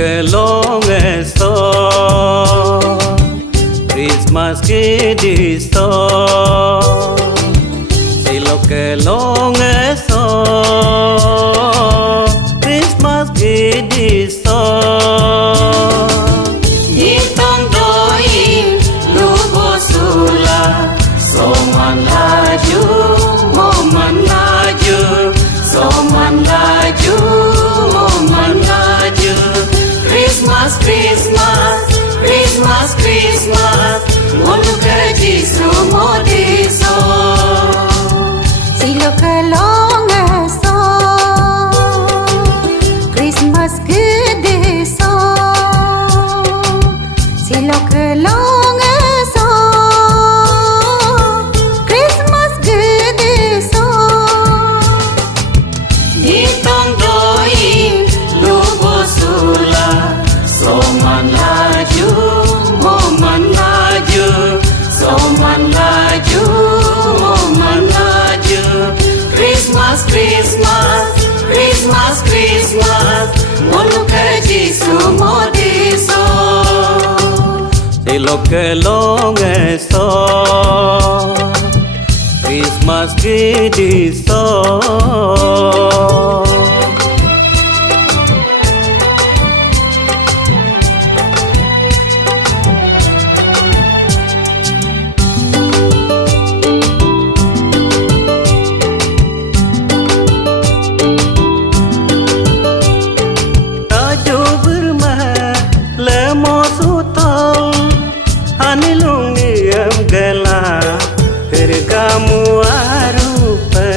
que long eso Christmas que disto si lo que long eso Christmas que disto Itong doing lubo sula soman laju moman laju soman laju moman laju Christmas Christmas Christmas Christmas monu kaji sumodiso silo kalong eso Christmas gede so silo kalong eso Christmas gede so Itong doing lubo sula soman laju moman laju soman laju moman laju Christmas Christmas Christmas Christmas monu kaji sumodiso si lo que long eso Christmas que disto kamu arupe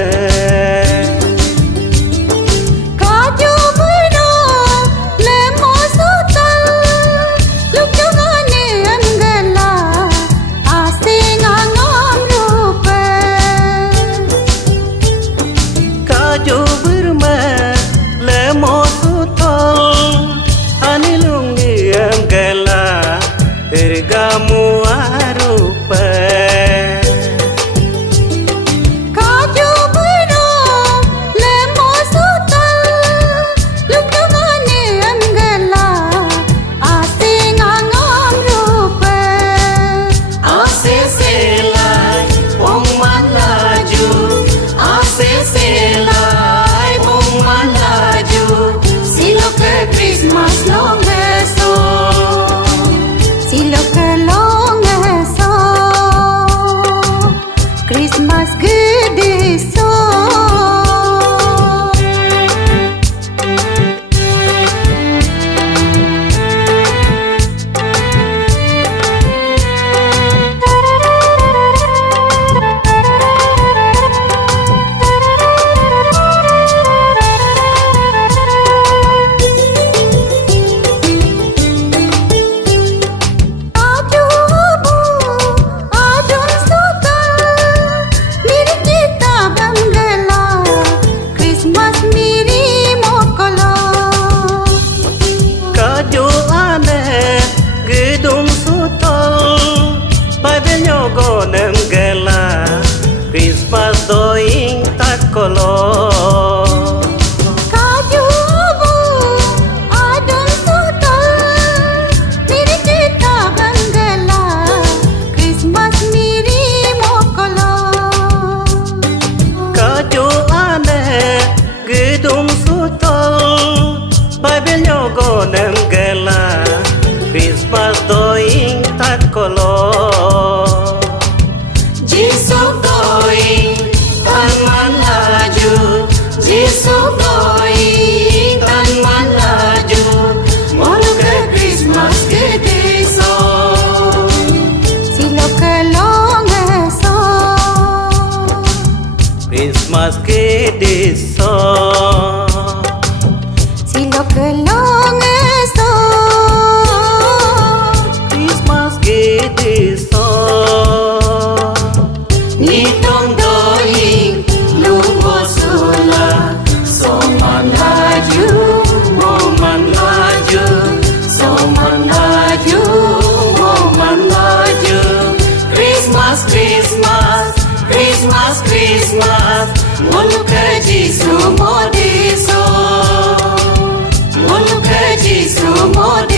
kaju beno lemo sutal lukjungane anggala asinga ngam rupe kaju berma lemo sutal anilungi anggala kamu arupe Christmas long eso silo kalong eso Christmas gede so gonem gela Christmas doing takolo kaju bu adon sutal miri kita bangala Christmas miri mokolo kaju ane gedung sutal babelnya gonem gela Christmas doing takolo Jesus going tanman laju Jesus going tanman laju monu ke Christmas gede so silo kalong eso Christmas que diso silo kalong eso Christmas que diso Nitong doing lubo sula soman laju moman laju soman laju moman laju Christmas Christmas Christmas Christmas monu kaji sumodiso monu kaji Sumo